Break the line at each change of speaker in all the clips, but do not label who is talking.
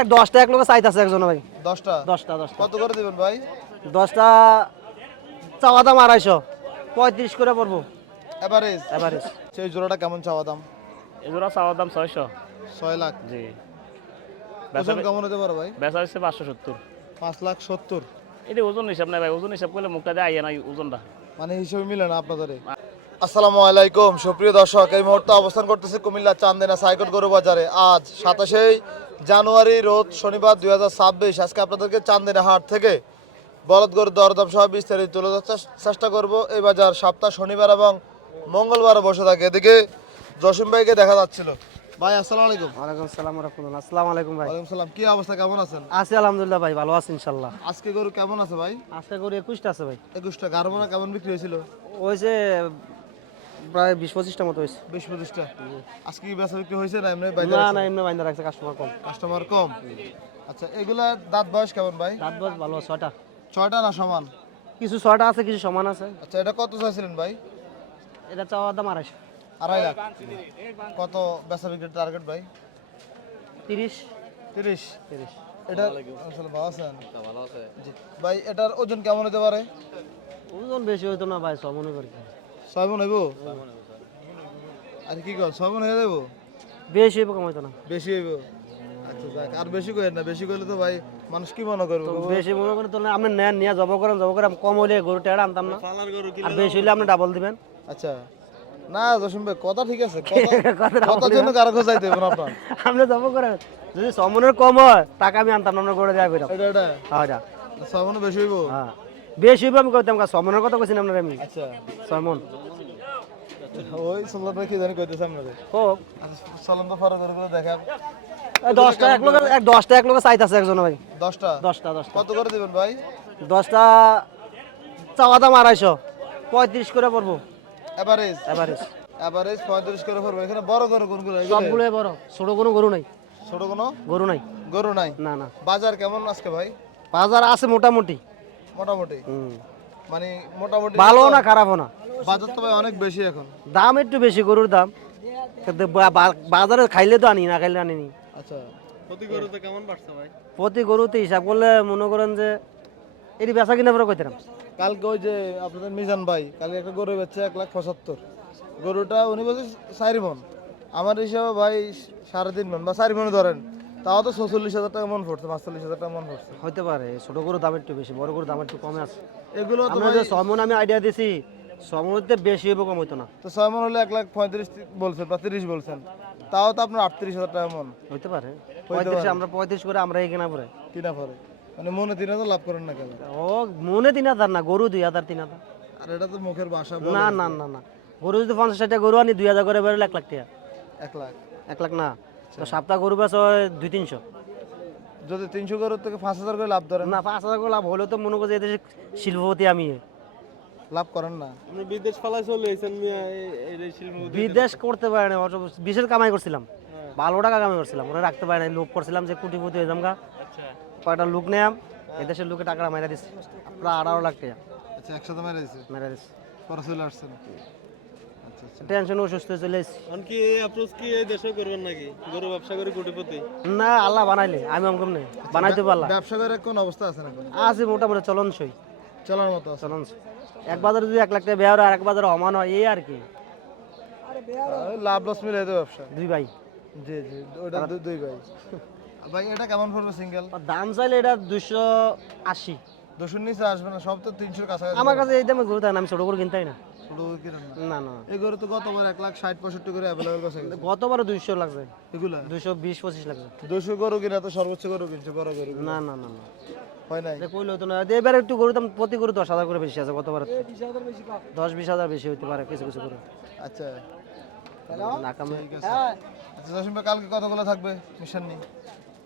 এক দশটা এক লোকে চাইতেছে একজন ভাই।
দশটা?
দশটা দশটা।
কত করে দিবেন ভাই?
দশটা চাওয়া দাম আড়াইশো। পঁয়ত্রিশ করে পড়ব।
এভারেজ
এভারেজ
সেই জোড়াটা কেমন চাওয়া দাম?
এগুলো চাওয়ার দাম ছয়শো।
ছয় লাখ?
জি।
ওজন কেমন হতে পারে ভাই?
বেচা হচ্ছে পাঁচশো সত্তর।
পাঁচ লাখ সত্তর?
এটা ওজন হিসাব নাই ভাই ওজন হিসাব করলে মুখটা দিয়ে আইয়া নাই ওজনটা।
মানে হিসেবে মিলে না আপনাদের? আসসালামু আলাইকুম। সুপ্রিয় দর্শক এই মুহূর্তে অবস্থান করতেছে কুমিল্লা চান্দিনা সাইকট গরু বাজারে। আজ সাতাশেই জানুয়ারি রোজ শনিবার দুই হাজার ছাব্বিশ। আজকে আপনাদেরকে চান্দিনা হাট থেকে বলদ গরুর দরদাম সহ বিস্তারিত তুলে ধরার চেষ্টা করব। এই বাজার সপ্তাহ শনিবার এবং মঙ্গলবার বসে থাকে। এদিকে জসিম ভাইকে দেখা যাচ্ছিল। ভাই আসসালামু আলাইকুম।
ওয়ালাইকুম সালাম রহমতুল্লাহ। আসসালামু আলাইকুম ভাই।
ওয়ালাইকুম সালাম। কি অবস্থা? কেমন আছেন?
আছি আলহামদুলিল্লাহ ভাই ভালো আছি ইনশাল্লাহ
আজকে গরু কেমন আছে ভাই?
আজকে করে একুশটা আছে ভাই।
একুশটা। গারমোনা কেমন বিক্রি হয়েছিল?
ওই যে প্রায় বিশ পঁচিশটা মতো হয়েছে।
বিশ পঁচিশটা? আজকে কি বেচা বিক্রি হয়েছে না এমনি
না না এমনি বাইন্দা রাখছে কাস্টমার কম।
কাস্টমার কম? আচ্ছা এগুলা দাঁত বয়স কেমন ভাই?
রাত বস ভালো ছয়টা।
ছয়টা না সমান?
কিছু ছয়টা আছে কিছু সমান আছে।
আচ্ছা এটা কত চাইছিলেন ভাই?
এটা চাওয়া দাম আড়াইশো।
আড়াই লাখ। কত বেচা বিক্রির টার্গেট ভাই?
তিরিশ।
তিরিশ?
তিরিশ।
এটা আসলে ভালো আছেন? জি। ভাই এটার ওজন কেমন হতে পারে?
ওজন বেশি হইতো না ভাই সব মনে করি
ছয় মন হইব? আচ্ছা কি কর ছয় মন হয়ে যাব
বেশি হইব কম হইতো না।
বেশি হইব? আচ্ছা যাক আর বেশি করেন না বেশি করলে তো ভাই মানুষ কি মনে করবে?
বেশি মনে করেন তো আপনি নেন নিয়ে জব করেন জব করে কম হইলে গরু টেড়া আনতাম না। আর বেশি হইলে আপনি ডাবল দিবেন।
আচ্ছা। না জসিম ভাই কথা ঠিক আছে। কথা- জন্য কারও খোঁজাইতে হবে আপনার।
আপনি জব করেন। যদি সমনের কম হয় টাকা আমি আনতাম না আমরা দেওয়া কইরাম
এটা এটা।
হ্যাঁ এটা।
ছয় বেশি হইব?
হ্যাঁ। বেশি হইব আমি কইতাম কা সমনের কথা কইছি না আপনার আমি?
আচ্ছা।
ছয় মন
ওই ভাই কি জানি কইতেছে
হোক।
আচ্ছা চলন তো ফারো করে দেখা।
দশটা এক লোকে এক দশটা এক লোকে চাইতেছে একজন ভাই।
দশটা?
দশটা দশটা।
কত করে দিবেন ভাই?
দশটা চাওয়া দাম আড়াইশো। পঁয়ত্রিশ করে পড়ব।
এভারেজ
এভারেজ
এভারেজ পঁয়ত্রিশ করে পড়ব। এখানে বড় গরু কোনগুলো এগুলো?
সবগুলোই বড়। ছোট কোনো গরু নাই।
ছোট কোনো?
গরু নাই।
গরু নাই?
না না।
বাজার কেমন আজকে ভাই?
বাজার আছে মোটামুটি।
মোটামুটি। মানে মোটামুটি
ভালো না খারাপও না।
বাজার তো ভাই অনেক বেশি এখন।
দাম একটু বেশি গরুর দাম। বাজারে খাইলে তো আনি না খাইলে আনিনি।
আচ্ছা। প্রতি গরুতে কেমন বাড়ছে ভাই?
প্রতি গরুতে হিসাব করলে মনে করেন যে এটি বেচা কিনা পরে কইতাম
কালকে ওই যে আপনাদের মিজান ভাই কালকে একটা গরু বেচছে এক লাখ পঁচাত্তর। গরুটা উনি বলছে চারি মন। আমার হিসাবে ভাই সাড়ে তিন মন বা চারি মনে ধরেন। তাও তো ছচল্লিশ হাজার টাকা মন পড়ছে পাঁচচল্লিশ হাজার টাকা মন পড়ছে।
হইতে পারে ছোট গরুর দাম একটু বেশি বড় গরুর দাম একটু কমে আছে।
এগুলো তো
আমরা
ভাই
সমন আমি আইডিয়া দিছি সমনতে বেশি হইব কম হইতো না।
তো ছয় মন হলে এক লাখ পঁয়ত্রিশ বলছেন বা তিরিশ বলছেন। তাও তো আপনার আটত্রিশ হাজার টাকা মন।
হইতে পারে। পঁয়ত্রিশ আমরা পঁয়ত্রিশ করে আমরা এই কেনা পরে।
কিনা পরে। মানে মনে তিন হাজার লাভ করেন না কেন?
ও মনে তিন হাজার না গরু দুই হাজার তিন হাজার।
আর এটা তো মুখের বাসা
না না না না। গরু যদি পঞ্চাশ ষাটটা গরু আনি দুই হাজার করে বেরোলে এক লাখ টাকা।
এক লাখ।
এক লাখ না। তো সপ্তাহ গরু বেচ হয় দুই তিনশো।
যদি তিনশো গরুর থেকে পাঁচ হাজার করে লাভ ধরেন।
না পাঁচ হাজার করে লাভ হলেও তো মনে করছি এদেশে শিল্পপতি আমি।
লাভ করেন না।
বিদেশ ফালাই চলে এসেছেন
বিদেশ করতে পারে না অত বিশেষ কামাই করছিলাম। ভালো টাকা কামাই করছিলাম ওরা রাখতে পারে না লোক করছিলাম যে কোটিপতি হয়ে যামগা কয়টা লোক নেয়াম এদেশের লোকে টাকা মাইরা দিচ্ছে প্রায় আঠারো লাখ টাকা।
আচ্ছা একসাথে মেরে দিছে?
মেরা দিচ্ছে
পরে চলে আসছেন। আচ্ছা আচ্ছা
টেনশন অসুস্থ চলে এসেছি।
কি এই অ্যাপ্রোচ কি এই দেশে করবেন নাকি? গরু ব্যবসা করে কোটিপতি?
না আল্লাহ বানাইলে আমি নেই। বানাইতে পারলাম।
ব্যবসা করে কোন অবস্থা আছে না
আছে মোটামুটি চলনসই।
চলার মতো
চলনসই। এক বাজারে যদি এক লাখ টাকা বেয়ার আর এক বাজারে অমান হয় এই আর কি।
লাভ লস মিলে তো ব্যবসা।
দুই ভাই।
জি জি ওটা দুই ভাই। ভাই এটা কেমন পড়বে সিঙ্গেল?
দাম চাইলে এটা দুশো আশি।
দুশোর নিচে আসবে না সব তো তিনশোর কাছাকাছি
আমার কাছে এই দামে গরু থাকে না, আমি ছোট গরু কিনতাই না।
ছোট গরু না।
না না।
তো গতবার এক লাখ ষাট পঁয়ষট্টি করে অ্যাভেলেবেল কাছে গেছে
দুইশো লাগছে
এগুলা?
দুইশো বিশ পঁচিশ লাগছে
দুশো গরু কিনা তো সর্বোচ্চ গরু কিনছে বড় গরু
না না না না।
হয় নাই?
এটা কইলে না। এবার একটু গরু দাম প্রতি গরু দশ হাজার করে বেশি আছে গতবার। দশ বিশ হাজার বেশি হইতে পারে কিছু কিছু করে।
আচ্ছা। আচ্ছা কালকে কতগুলো থাকবে? মিশন নি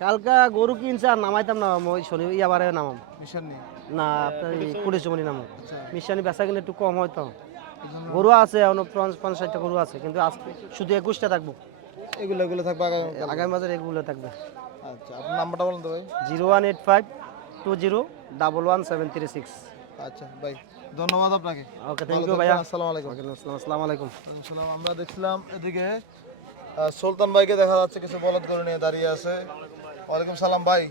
কালকা গরু কিনছে আর নামাইতাম না ওই শনি ইয়াবারে নামাম।
মিশন না
আপনার কুড়ি চুমনি নামাম।
আচ্ছা।
মিশানি বেচা কিনে একটু কম হয়তো গরু আছে এখন পঞ্চাশ ষাটটা গরু আছে কিন্তু আজকে শুধু একুশটা থাকব।
এগুলো এগুলো থাকবে আগামী
বাজার এগুলো থাকবে।
আচ্ছা আপনার নাম্বারটা বলুন তো ভাই।
Zero one eight five two zero double one seven three six.
আচ্ছা ভাই ধন্যবাদ আপনাকে।
ওকে থ্যাংক ইউ ভাইয়া।
আসসালামু আলাইকুম।
আসসালাম আলাইকুম।
আসসালাম আমরা দেখছিলাম এদিকে সুলতান ভাইকে দেখা যাচ্ছে কিছু বলদ করে নিয়ে দাঁড়িয়ে আছে। ওয়ালাইকুম সালাম ভাই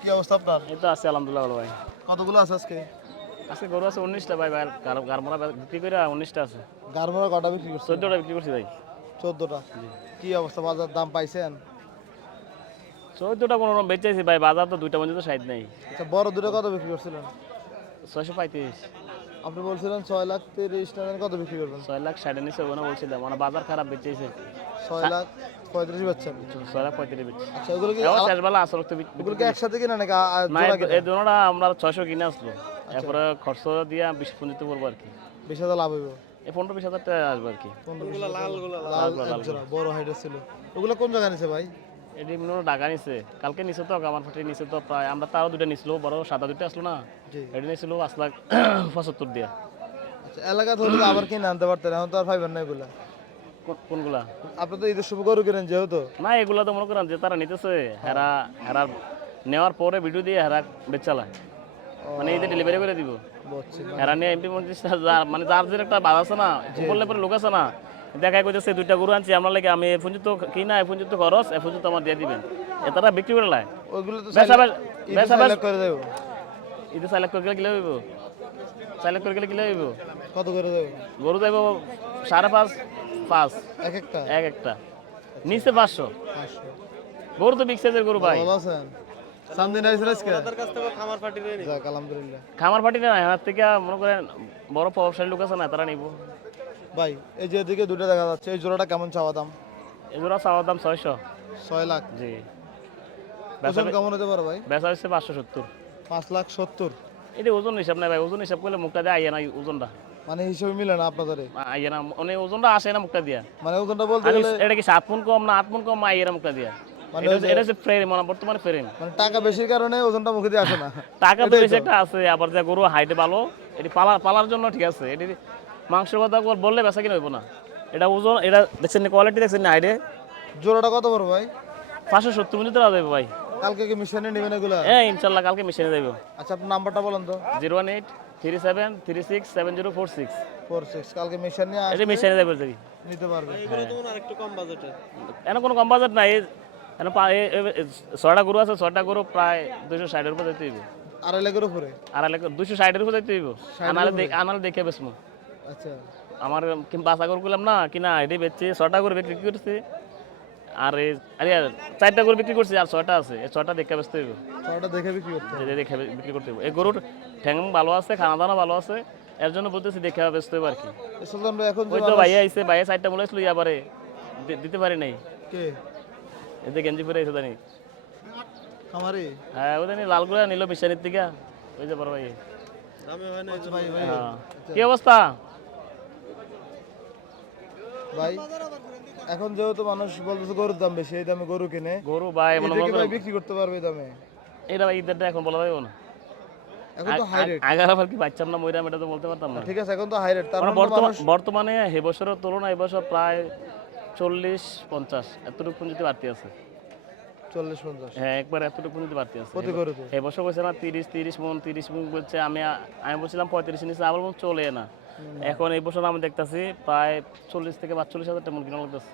কি অবস্থা আপনার?
এই তো আছে আলহামদুলিল্লাহ ভালো ভাই।
কতগুলো আছে আজকে?
আজকে গরু আছে উনিশটা ভাই ভাই গারমোরা বিক্রি করে উনিশটা আছে।
গারমোড়া কটা বিক্রি করছে
চোদ্দটা বিক্রি করছি ভাই।
চোদ্দটা? কি অবস্থা বাজার দাম পাইছেন?
চোদ্দটা বেচেছি ভাই বাজার তো দুইটা পর্যন্ত সাইড নেই।
আচ্ছা বড় দুটো কত বিক্রি করছিলেন?
ছয়শো পঁয়ত্রিশ।
আপনি বলছিলেন ছয় লাখ তিরিশ টাকা কত বিক্রি করবেন?
ছয় লাখ সাড়ে নিচে ওখানে বলছিলাম মানে বাজার খারাপ বেচেছে
ছয় লাখ পঁয়ত্রিশ পাচ্ছেন
ছয় লাখ পঁয়ত্রিশ বেচে
আচ্ছা ওগুলো কি
এবার শেষবেলা আসল তো
ওগুলো কি একসাথে কিনা নাকি
এই- জন্যটা আমরা ছয়শো কিনে আসলো। এরপরে খরচ দিয়ে বিশ পঞ্জিতে পড়ব আর কি
বিশ হাজার লাভ হইব?
এই পনেরো বিশ হাজার টাকা আসবে আর কি
বড় হাইটের ছিল। ওগুলো কোন জায়গায় নিছে ভাই?
এটি মনে হয় নিছে। কালকে নিছে তো আমার ফাটে নিছে তো প্রায়। আমরা তারও দুটা নিছিল বড় সাদা দুটো আসলো না। এটি নিছিল পাঁচ লাখ পঁচাত্তর দিয়া।
আচ্ছা এলাকা ধরলে আবার কিনে আনতে পারতেন এখন তো আর পাইবেন না এগুলা।
কোনগুলা?
আপনি তো ঈদের শুভ গরু কিনেন যেহেতু।
না এগুলা তো মনে করেন যে তারা নিতেছে। হেরা হেরা নেওয়ার পরে ভিডিও দিয়ে হেরা বেচালায়। মানে এদের ডেলিভারি করে দিব।
বুঝছি
নিয়ে এমপি মন্ত্রী মানে যার যে একটা বাদ আছে না বললে পরে লোক আছে না। দেখাই করতেছে দুইটা গরু আনছি আমরা লাগে আমি এই পর্যন্ত কিনা এই পর্যন্ত খরচ এই পর্যন্ত আমার দিয়ে দিবেন। এ বিক্রি করে লাই
ওইগুলো তো করে দেবো।
করে গেলে কিলো হইব? চার করে গেলে কিলো হইব?
কত করে দেবো?
গরু দেব সাড়ে পাঁচ পাঁচ।
এক একটা?
এক একটা। নিচে পাঁচশো। গরু তো বিগ গরু ভাই।
সামদিন আইসেন আজকে?
তার কাছ থেকে খামার পাটি রে
যাক আলহামদুলিল্লাহ।
খামার পাটি না হাত থেকে মনে করেন বড় প্রভাবশালী লোক আছে না তারা নিব।
ভাই এই যে এদিকে দুটো দেখা যাচ্ছে এই জোড়াটা কেমন চাওয়া দাম?
এগুলো চাওয়ার দাম ছয়শো।
ছয় লাখ?
জি।
ওজন কেমন হতে পারে ভাই?
বেচা হচ্ছে পাঁচশো সত্তর।
পাঁচ লাখ সত্তর?
এটা ওজন হিসাব নাই ভাই ওজন হিসাব করলে মুখটা দিয়ে আইয়া না ওজনটা।
মানে হিসেবে মিলে না আপনাদের?
আইয়া না অনেক ওজনটা আসে না মুখটা দিয়া।
মানে ওজনটা বলতে গেলে
এটা কি সাত মন কম না আট মন কম আইয়া না মুখটা দিয়া।
মানে
এটা হচ্ছে-
যে-
এটা হচ্ছে ফ্রেম মানে বর্তমানে ফ্রেম
মানে টাকা বেশির কারণে ওজনটা মুখে দিয়ে আসে না।
টাকা বেশি একটা আছে আবার যে গরু হাইটে ভালো এটি পালা পালার জন্য ঠিক আছে। এটি মাংসের কথা বললে বেচা কিনা হইব না। এটা ওজন এটা দেখছেন কোয়ালিটি দেখছেন হাইটে
জোড়াটা কত বড় ভাই?
পাঁচশো সত্তর মিনিট দেওয়া যাবে ভাই।
কালকে কি মিশনে নেবেন এগুলা?
হ্যাঁ ইনশাল্লাহ কালকে মেশিনে যাইব
আচ্ছা আপনার নাম্বারটা বলেন তো।
Zero one eight three seven three six seven zero four six.
Four six কালকে মিশন নিয়ে
এটা যাবে
নিতে পারবে।
কোনো কম বাজেট নাই ছয়টা গরু আছে ছয়টা গরু প্রায় দুশো ষাটের উপর যেতে হইব
আড়াই লাখের উপরে
আর দুশো ষাটের উপর যেতে হইব আনালে দেখ- আনালে দেখে বেসমু
আচ্ছা।
আমার বাসা করে করলাম না কিনা এটি বেচছি ছটা করে বিক্রি করছি আর এই আরে চারটা করে বিক্রি করছি আর ছয়টা আছে। এই ছয়টা দেখে বেচতে হইব
ছয়টা দেখে বিক্রি করতে।
দেখে বিক্রি করতে হইব এই গরুর ঠ্যাং ভালো আছে খানা দানা ভালো আছে। এর জন্য বলতেছি দেখে বেচতে হইব আর কি।
এখন
ওই তো ভাইয়া আইসে ভাইয়া চারটা হয়েছিল ইয়াবারে দিতে পারি নাই।
কে?
এতে গেঞ্জি পরে এসে জানি
খামারি?
হ্যাঁ ওই জানি লালগুলা নিল মিশানির থেকে। ওই যে বড় ভাই।
দামে হয় না
ভাই ভাই।
হ্যাঁ। কি অবস্থা?
ভাই এখন যেহেতু মানুষ বলতেছে গরুর দাম বেশি এই দামে গরু কিনে।
গরু ভাই মনে মনে
ভাই বিক্রি করতে পারবে এই দামে।
এটা ভাই ঈদের এখন বলা যাবে না।
এখন তো হাই রেট
আগার আবার কি বাচ্চাম না মইরাম এটা তো বলতে পারতাম না।
ঠিক আছে এখন তো হাই রেট তার
মানে
মানে
বর্তমান বর্তমানে এবছরের তুলনায় এবছর প্রায় চল্লিশ পঞ্চাশ এতটুকু বাড়তি আছে।
চল্লিশ পঞ্চাশ।
হ্যাঁ একবার এতটুকু বাড়তি আছে।
প্রতি গরুতে
এবছর বলছে না তিরিশ তিরিশ মন তিরিশ মন বলছে আমি আমি বলছিলাম পঁয়ত্রিশ নিচে আবার চলে না। এখন এই বছর আমি দেখতাছি প্রায় চল্লিশ থেকে পাঁচচল্লিশ হাজার টাকা মন কিনা লাগতেছে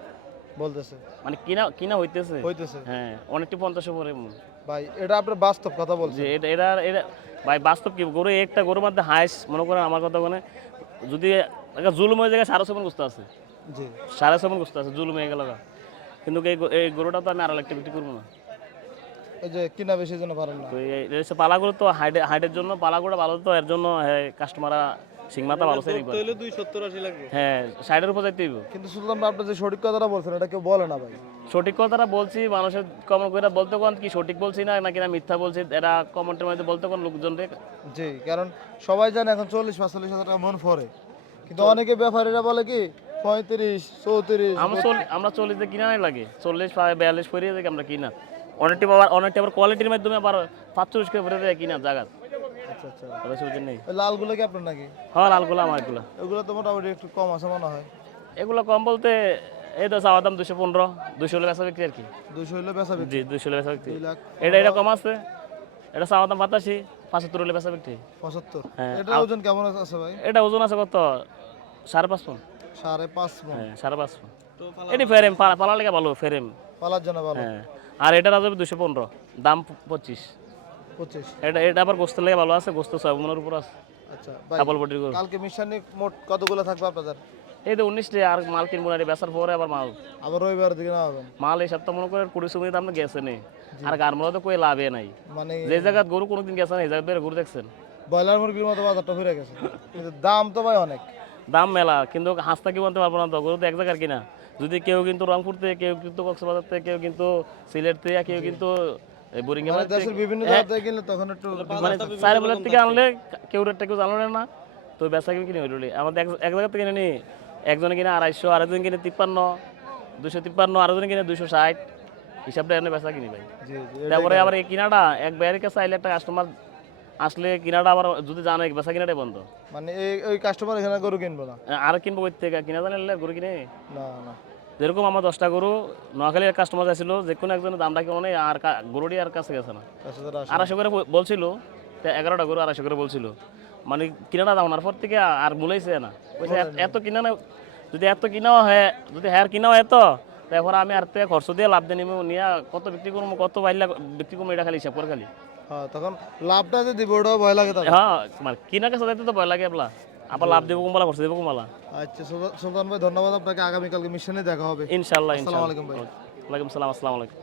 বলতেছে।
মানে কিনা কিনা হইতেছে।
হইতেছে।
হ্যাঁ অনেকটি পঞ্চাশ উপরে মন।
ভাই এটা আপনার বাস্তব কথা বলছে।
এটা এটা এটা ভাই বাস্তব কি? গরু একটা গরুর মধ্যে হাইস মনে করেন আমার কথা মানে যদি একটা জুলুম হয়ে জায়গায় সাড়ে ছমন গুস্ত আছে।
জি।
সাড়ে ছমন গুস্ত আছে জুলুম হয়ে গেল কিন্তু এই এই গরুটা তো আমি আড়াই লাখ টাকা বিক্রি করব না।
এই যে কিনা বেশি জন্য পারেন না।
তো এই পালাগুলো তো হাইটে হাইটের জন্য পালাগুলো ভালো তো এর জন্য কাস্টমাররা সিংমাতা ভালো সেই
তো হইলে দুই সত্তর আশি লাগবে।
হ্যাঁ সাইডের উপর যাইতে হইব।
কিন্তু সুলতান ভাই আপনি যে সঠিক কথাটা বলছেন এটা কেউ বলে না ভাই।
সঠিক কথাটা বলছি মানুষের কমন করে বলতে কোন কি সঠিক বলছি না নাকি না মিথ্যা বলছি এরা কমেন্টের মধ্যে বলতে কোন লোকজন
জি কারণ সবাই জানে এখন চল্লিশ পাঁচচল্লিশ হাজার টাকা মন পড়ে কিন্তু অনেকে ব্যাপারীরা বলে কি পঁয়ত্রিশ চৌত্রিশ
আমরা আমরা চল্লিশে কিনা নাই লাগে। চল্লিশ বিয়াল্লিশ পরিয়ে দেখি আমরা কিনা। অনেকটি আবার অনেকটি আবার কোয়ালিটির মাধ্যমে আবার পাঁচচল্লিশ করে দেয় কিনা জায়গা।
আচ্ছা আচ্ছা।
নেই
লালগুলো কি আপনার নাকি?
হ্যাঁ লালগুলো আমার এগুলো।
ওগুলো তো মোটামুটি একটু কম আছে মনে হয়।
এগুলো কম বলতে এই তো চাওয়া দাম দুশো পনেরো দুশো হলে বেচা বিক্রি আর কি।
দুইশো হলে বেচা বিক্রি?
জি দুশো হলে বেচা বিক্রি। এটা এটা কম আছে। এটা চাওয়া দাম পাতাশি পাঁচাত্তর হলে বেচা বিক্রি।
পঁচাত্তর।
হ্যাঁ,
এটা ওজন কেমন আছে ভাই?
এটা ওজন আছে কত? সাড়ে পাঁচ পন।
সাড়ে পাঁচ মন।
হ্যাঁ সাড়ে পাঁচ পন এটি ফেরেম পালা পালা লেগে ভালো ফেরেম।
পালার জন্য ভালো।
হ্যাঁ আর এটার আসবে দুশো পনেরো দাম পঁচিশ।
পঁচিশ।
এটা এটা আবার গোস্তের লেগে ভালো আছে গোস্ত ছয় মনের উপর আছে।
আচ্ছা ভাই
কাপল গরু
কালকে মিশানি মোট কতগুলো থাকবে আপনাদের?
এই তো উনিশটি আর মাল কিনবো না বেচার পরে আবার মাল।
আবার রবিবার দিকে না হবেন
মাল এই সপ্তাহ মনে করে কুড়ি সময় দাম গেছে নেই আর গারমলা তো কই লাভে নাই।
মানে
যে জায়গায় গরু কোনোদিন গেছে না এই জায়গায় গরু দেখছেন।
ব্রয়লার মুরগির মতো বাজারটা ফিরে গেছে। কিন্তু দাম তো ভাই অনেক।
দাম মেলা কিন্তু হাঁসটা কি বলতে পারব না তো? গরু তো এক জায়গার কিনা? যদি কেউ কিন্তু রংপুর থেকে কেউ কিন্তু কক্সবাজার থেকে কেউ কিন্তু সিলেট থেকে কেউ কিন্তু
মানে বিভিন্ন তখন একটু
মানে থেকে আনলে কেউ রেটটা কেউ জানলো না তো বেচা কেউ কিনে হইলি আমাদের এক এক জায়গা থেকে কিনে নি। একজনে কিনে আড়াইশো আরেকজন কিনে তিপ্পান্ন দুশো তিপ্পান্ন আরেকজনে কিনে দুশো ষাট। হিসাবটা এনে বেচা কিনি ভাই।
জি জি
তারপরে আবার এই কিনাটা এক বাইরের কাছে আইলে একটা কাস্টমার আসলে কিনাটা আবার যদি জানে বেচা কিনাটাই বন্ধ।
মানে এই ওই কাস্টমার এখানে গরু কিনবো না?
আর কিনবো কই থেকে? কিনা জানলে গরু কিনে।
না না।
যেরকম আমার দশটা গরু নোয়াখালীর কাস্টমার আসছিল যে কোনো একজনের দামটা কেমন নেই আর গরুটি আর কাছে গেছে না। আড়াইশো করে বল- বলছিল তা এগারোটা গরু আড়াইশো করে বলছিল। মানে কিনাটা দাম পর থেকে আর মূলেইছে না। এত- কিনা না যদি এত কিনাও হয় যদি হ্যার কিনাও এত তারপর আমি আর খরচ দিয়ে লাভ দিয়ে নিয়ে কত বিক্রি করব কত বাইলা বিক্রি করব এটা খালি হিসাব করে খালি।
হ্যাঁ তখন লাভটা যে দিব ভয় লাগে তখন।
হ্যাঁ মানে কিনা কাছে যাইতে তো ভয় লাগে আপলা আবার লাভ দেবো কুম্বালা করছে দেবো কুম্বালা
আচ্ছা সুলতান- ভাই ধন্যবাদ আপনাকে। আগামীকালকে মিশনে দেখা হবে।
ইনশাল্লাহ
আসসালামু আলাইকুম ভাই।
ওয়ালাইকুম সালাম আসসালামু আলাইকুম।